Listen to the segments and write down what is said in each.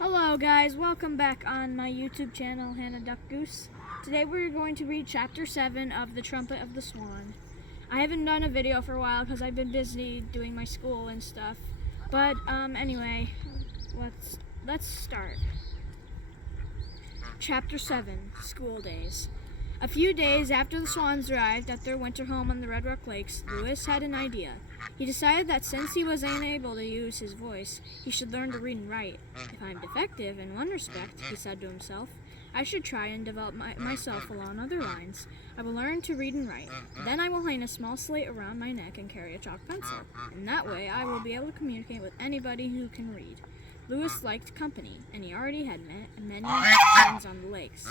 Hello guys, welcome back on my YouTube channel, Hannah Duck Goose. Today we're going to read Chapter 7 of the Trumpet of the Swan. I haven't done a video for a while because I've been busy doing my school and stuff. But anyway, let's start. Chapter 7, School Days. A few days after the Swans arrived at their winter home on the Red Rock Lakes, Lewis had an idea. He decided that since he was unable to use his voice, he should learn to read and write. If I'm defective in one respect, he said to himself, I should try and develop myself along other lines. I will learn to read and write. Then I will hang a small slate around my neck and carry a chalk pencil. In that way, I will be able to communicate with anybody who can read. Lewis liked company, and he already had many friends on the lakes.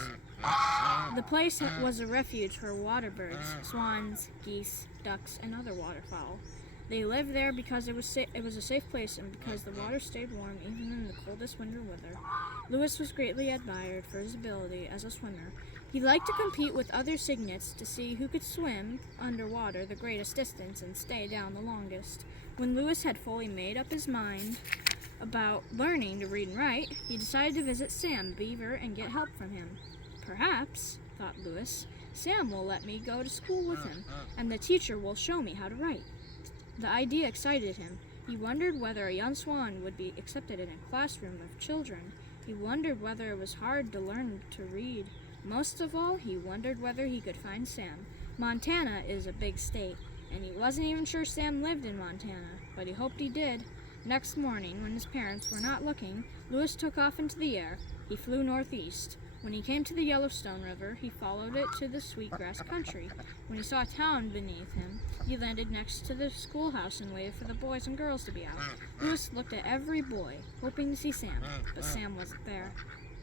The place was a refuge for water birds, swans, geese, ducks, and other waterfowl. They lived there because it was a safe place and because the water stayed warm even in the coldest winter weather. Lewis was greatly admired for his ability as a swimmer. He liked to compete with other cygnets to see who could swim underwater the greatest distance and stay down the longest. When Lewis had fully made up his mind about learning to read and write, he decided to visit Sam Beaver and get help from him. Perhaps, thought Lewis, Sam will let me go to school with him, and the teacher will show me how to write. The idea excited him. He wondered whether a young swan would be accepted in a classroom of children. He wondered whether it was hard to learn to read. Most of all, he wondered whether he could find Sam. Montana is a big state, and he wasn't even sure Sam lived in Montana, but he hoped he did. Next morning, when his parents were not looking, Lewis took off into the air. He flew northeast. When he came to the Yellowstone River, he followed it to the sweetgrass country. When he saw a town beneath him, he landed next to the schoolhouse and waited for the boys and girls to be out. Lewis looked at every boy, hoping to see Sam, but Sam wasn't there.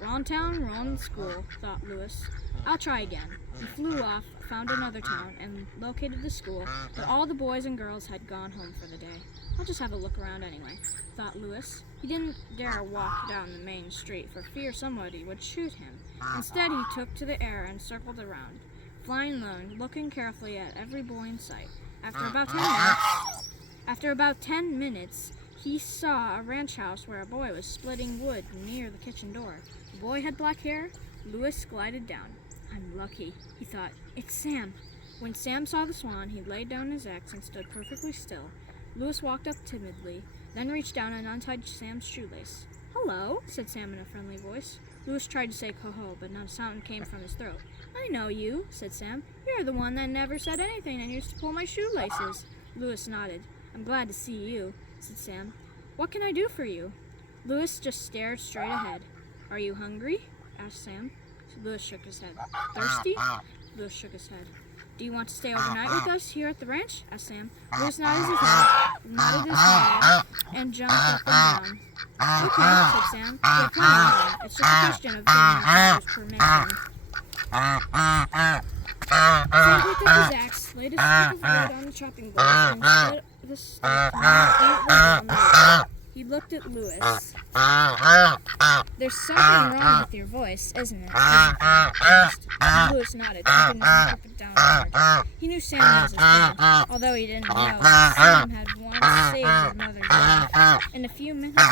Wrong town, wrong school, thought Lewis. I'll try again. He flew off, found another town, and located the school, but all the boys and girls had gone home for the day. I'll just have a look around anyway, thought Lewis. He didn't dare walk down the main street for fear somebody would shoot him. Instead, he took to the air and circled around, flying low, looking carefully at every boy in sight. After about 10 minutes, he saw a ranch house where a boy was splitting wood near the kitchen door. The boy had black hair. Lewis glided down. I'm lucky, he thought. It's Sam. When Sam saw the swan, he laid down his axe and stood perfectly still. Lewis walked up timidly, then reached down and untied Sam's shoelace. Hello, said Sam in a friendly voice. Lewis tried to say ho-ho, but not a sound came from his throat. I know you, said Sam. You're the one that never said anything and used to pull my shoelaces. Lewis nodded. I'm glad to see you, said Sam. What can I do for you? Lewis just stared straight ahead. Are you hungry? Asked Sam. Lewis shook his head. Thirsty? Lewis shook his head. Do you want to stay overnight with us here at the ranch? Asked Sam. Lewis nodded his head, and jumped up and down. Okay, said Sam. Yeah, come on. It's just a question of getting our father's permission. Sam picked up his axe, laid a stick of wood on the chopping board, and split the stick down the wood. He looked at Lewis. There's something wrong with your voice, isn't it? Lewis nodded, keeping his neck up and down hard. He knew Sam was his friend, although he didn't know that Sam had once saved his mother's life. In a few minutes,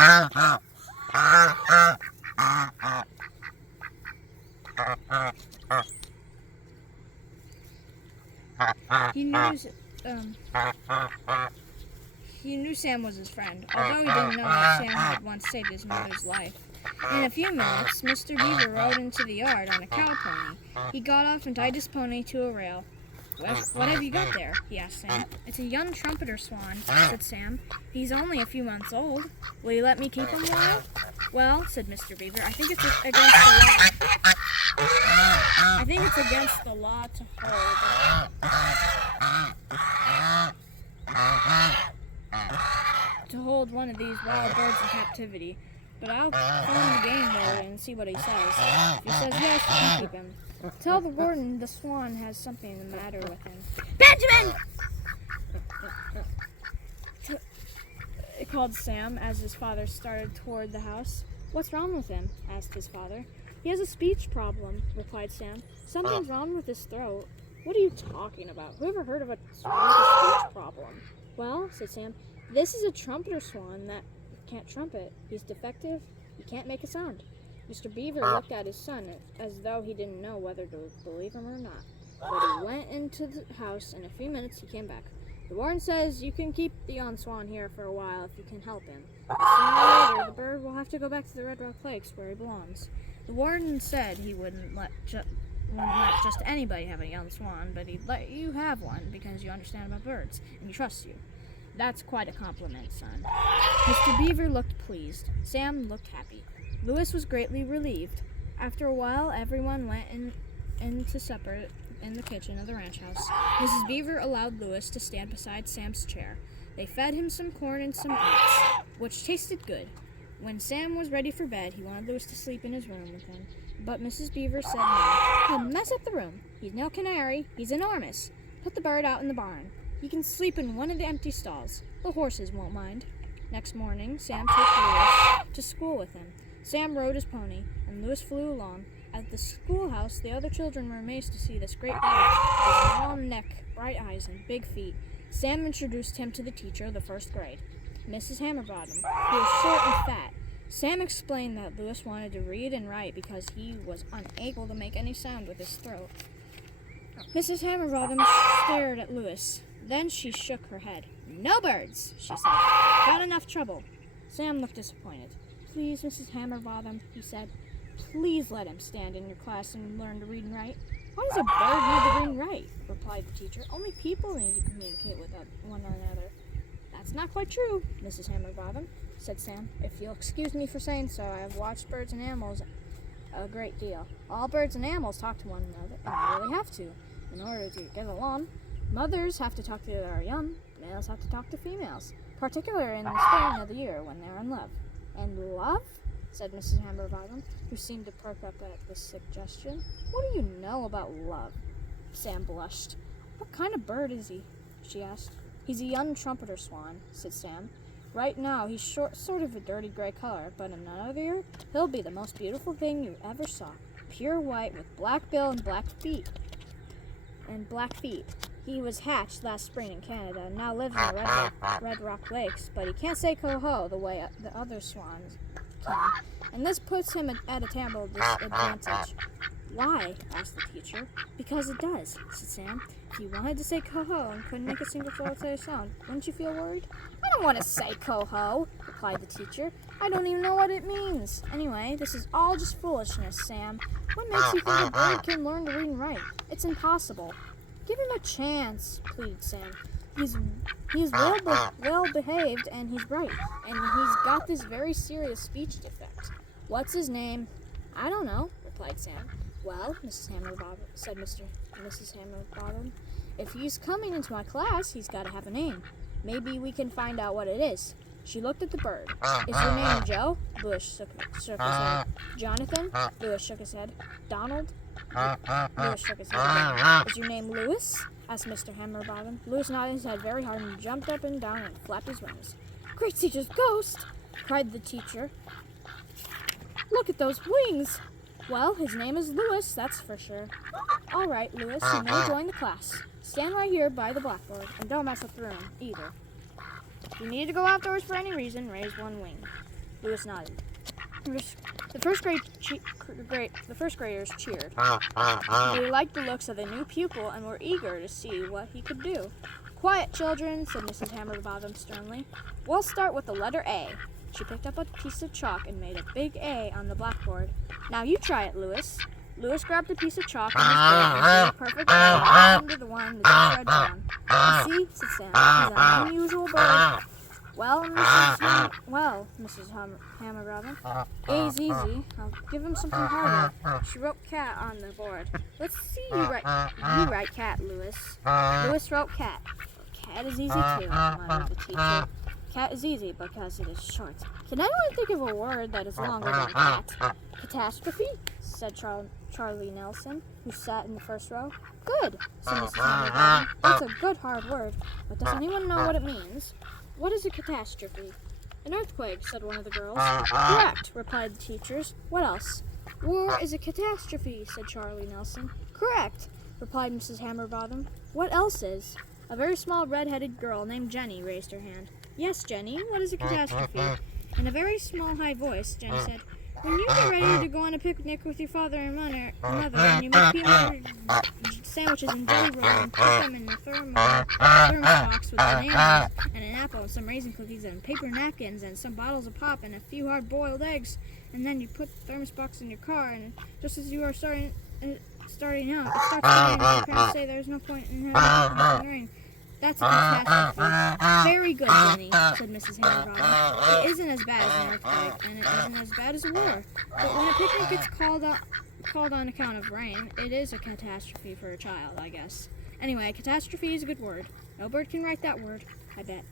he knew Sam was his friend, although he didn't know that Sam had once saved his mother's life. In a few minutes, Mr. Beaver rode into the yard on a cow pony. He got off and tied his pony to a rail. What have you got there? He asked Sam. It's a young trumpeter swan, said Sam. He's only a few months old. Will you let me keep him a while? Well, said Mr. Beaver, I think it's against the law. I think it's against the law to hold one of these wild birds in captivity. But I'll phone the game warden and see what he says. If he says yes, you can keep him. Tell the warden the swan has something the matter with him. Benjamin! Called Sam as his father started toward the house. What's wrong with him? Asked his father. He has a speech problem, replied Sam. Something's wrong with his throat. What are you talking about? Who ever heard of a swan with a speech problem? Well, said Sam, this is a trumpeter swan that can't trumpet. He's defective He can't make a sound. Mr. Beaver looked at his son as though he didn't know whether to believe him or not. But he went into the house. In a few minutes, he came back. The warden says you can keep the young Swan here for a while if you can help him. But sooner or later, the bird will have to go back to the Red Rock Lakes where he belongs. The warden said he wouldn't let just anybody have a young swan, but he'd let you have one because you understand about birds and he trusts you. That's quite a compliment, son. Mr. Beaver looked pleased. Sam looked happy. Louis was greatly relieved. After a while, everyone went in to supper in the kitchen of the ranch house. Mrs. Beaver allowed Louis to stand beside Sam's chair. They fed him some corn and some oats, which tasted good. When Sam was ready for bed, he wanted Louis to sleep in his room with him. But Mrs. Beaver said no. He'll mess up the room. He's no canary. He's enormous. Put the bird out in the barn. He can sleep in one of the empty stalls. The horses won't mind. Next morning, Sam took Louis to school with him. Sam rode his pony, and Louis flew along. At the schoolhouse, the other children were amazed to see this great bird, with a long neck, bright eyes, and big feet. Sam introduced him to the teacher of the first grade, Mrs. Hammerbottom, who was short and fat. Sam explained that Louis wanted to read and write because he was unable to make any sound with his throat. Mrs. Hammerbottom stared at Louis. Then she shook her head. "No birds," she said. "Got enough trouble." Sam looked disappointed. "Please, Mrs. Hammerbottom," he said. "Please let him stand in your class and learn to read and write." "Why does a bird need to read and write?" replied the teacher. "Only people need to communicate with one another." "That's not quite true, Mrs. Hammerbottom," said Sam. "If you'll excuse me for saying so, I have watched birds and animals a great deal. All birds and animals talk to one another, and they really have to. In order to get along, mothers have to talk to their young, males have to talk to females, particularly in the spring of the year when they're in love." "And love?" said Mrs. Hammerbottom, who seemed to perk up at this suggestion. "What do you know about love?" Sam blushed. "What kind of bird is he?" she asked. "He's a young trumpeter swan," said Sam. "Right now he's sort of a dirty gray color, but in another year he'll be the most beautiful thing you ever saw. Pure white with black bill and black feet. He was hatched last spring in Canada and now lives in the Red Rock Lakes, but he can't say coho the way the other swans can, and this puts him at a terrible disadvantage." "Why?" asked the teacher. "Because it does," said Sam. "If you wanted to say coho and couldn't make a single solitary sound, wouldn't you feel worried?" "I don't want to say coho," replied the teacher. "I don't even know what it means. Anyway, this is all just foolishness, Sam. What makes you think a bird can learn to read and write? It's impossible." "Give him a chance," pleaded Sam. He's well behaved and he's bright, and he's got this very serious speech defect." "What's his name?" "I don't know," replied Sam. "Well," Mrs. Hammerbottom, "if he's coming into my class, he's got to have a name. Maybe we can find out what it is." She looked at the bird. "Is your name Joe?" Louis shook his head. "Jonathan?" Louis shook his head. "Donald?" Louis shook his head again. "Is your name Louis?" asked Mr. Hammerbottom. Louis nodded his head very hard and jumped up and down and flapped his wings. "Great Caesar's ghost!" cried the teacher. "Look at those wings!" "Well, his name is Louis, that's for sure." "All right, Louis, you may join the class. Stand right here by the blackboard, and don't mess with the room, either. If you need to go outdoors for any reason, raise one wing." Louis nodded. The first graders cheered. They liked the looks of the new pupil and were eager to see what he could do. "Quiet, children," said Mrs. Hammerbottom sternly. "We'll start with the letter A." She picked up a piece of chalk and made a big A on the blackboard. "Now you try it, Louis." Louis grabbed a piece of chalk in his hand and drew a perfect A right under the one the teacher had drawn. "You see," said Sam, "he's an unusual bird." Well, Mrs. Hammerbottom, A's easy. I'll give him something harder." She wrote cat on the board. "Let's see you write cat, Louis." Louis wrote cat. "Cat is easy too," muttered the teacher. "Cat is easy because it is short. Can anyone think of a word that is longer than cat?" "Catastrophe," said Charlie Nelson, who sat in the first row. "Good," said Mrs. Hammerbottom. "That's a good hard word, but does anyone know what it means?" "What is a catastrophe?" "An earthquake," said one of the girls. "Correct," replied the teachers. "What else?" "War is a catastrophe," said Charlie Nelson. "Correct," replied Mrs. Hammerbottom. "What else is?" A very small red-headed girl named Jenny raised her hand. "Yes, Jenny, what is a catastrophe?" In a very small, high voice, Jenny said, "When you get ready to go on a picnic with your father and mother, and you make peanut butter sandwiches and jelly rolls and put them in a thermos box with bananas and an apple and some raisin cookies and paper napkins and some bottles of pop and a few hard-boiled eggs, and then you put the thermos box in your car, and just as you are starting out, it starts raining, and your parents say there's no point in having it rain. That's a catastrophe." "Very good, Jenny," said Mrs. Hammerbottom. "It isn't as bad as an earthquake, and it isn't as bad as a war. But when a picnic gets called on account of rain, it is a catastrophe for a child, I guess. Anyway, catastrophe is a good word. No bird can write that word, I bet.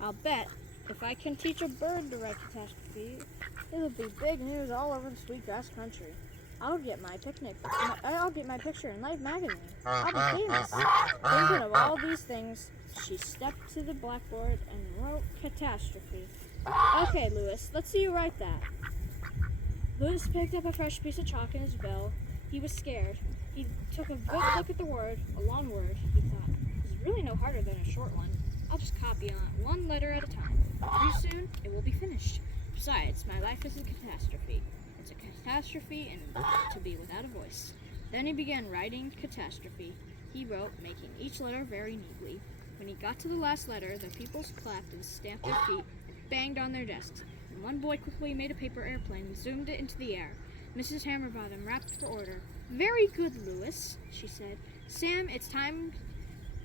I'll bet if I can teach a bird to write catastrophe, it'll be big news all over the Sweetgrass country. I'll get my picture in Life magazine. I'll be famous." Thinking of all these things, she stepped to the blackboard and wrote catastrophe. "Okay, Louis, let's see you write that." Louis picked up a fresh piece of chalk in his bill. He was scared. He took a good look at the word, a long word, he thought. "It's really no harder than a short one. I'll just copy on one letter at a time. Pretty soon, it will be finished. Besides, my life is a catastrophe. It's a catastrophe and to be without a voice." Then he began writing catastrophe. He wrote, making each letter very neatly. When he got to the last letter, the pupils clapped and stamped their feet, banged on their desks, and one boy quickly made a paper airplane and zoomed it into the air. Mrs. Hammerbottom rapped for order. "Very good, Louis," she said. "Sam, it's time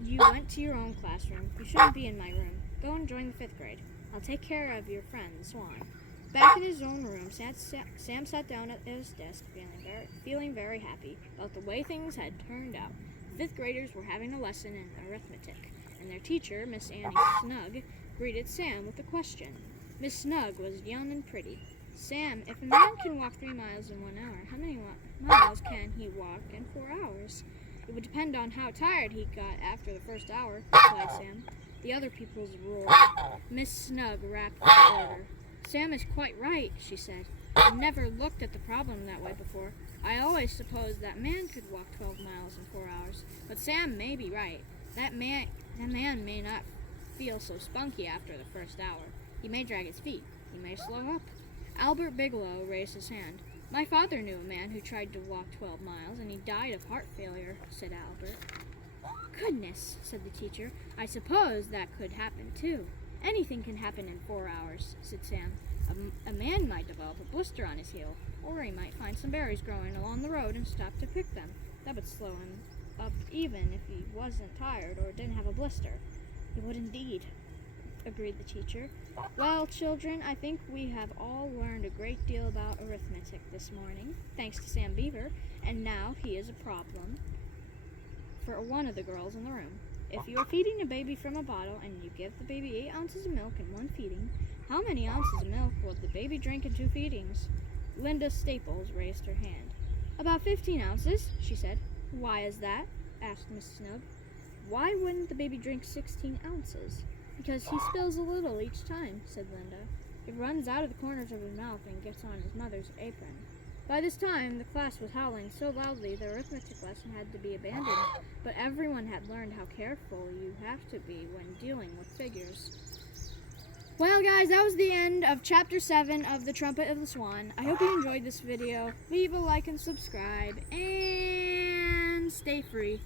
you went to your own classroom. You shouldn't be in my room. Go and join the 5th grade. I'll take care of your friend, Swan." Back in his own room, Sam sat down at his desk, feeling very happy about the way things had turned out. The 5th graders were having a lesson in arithmetic, and their teacher, Miss Annie Snug, greeted Sam with a question. Miss Snug was young and pretty. "Sam, if a man can walk 3 miles in 1 hour, how many miles can he walk in 4 hours?" "It would depend on how tired he got after the first hour," replied Sam. The other pupils roared. Miss Snug rapped the order. "Sam is quite right," she said. "I've never looked at the problem that way before. I always supposed that man could walk 12 miles in 4 hours. But Sam may be right. That man may not feel so spunky after the first hour. He may drag his feet. He may slow up." Albert Bigelow raised his hand. "My father knew a man who tried to walk 12 miles, and he died of heart failure," said Albert. "Goodness," said the teacher. "I suppose that could happen, too." "Anything can happen in 4 hours," said Sam. A man might develop a blister on his heel, or he might find some berries growing along the road and stop to pick them. That would slow him up even if he wasn't tired or didn't have a blister." "It would indeed," agreed the teacher. "Well, children, I think we have all learned a great deal about arithmetic this morning, thanks to Sam Beaver, and now he is a problem for one of the girls in the room. If you are feeding a baby from a bottle and you give the baby 8 ounces of milk in one feeding, how many ounces of milk will the baby drink in 2 feedings?" Linda Staples raised her hand. "About 15 ounces, she said. "Why is that?" asked Miss Snug. "Why wouldn't the baby drink 16 ounces? "Because he spills a little each time," said Linda. "It runs out of the corners of his mouth and gets on his mother's apron." By this time, the class was howling so loudly the arithmetic lesson had to be abandoned, but everyone had learned how careful you have to be when dealing with figures. Well, guys, that was the end of Chapter 7 of The Trumpet of the Swan. I hope you enjoyed this video. Leave a like and subscribe, and stay free.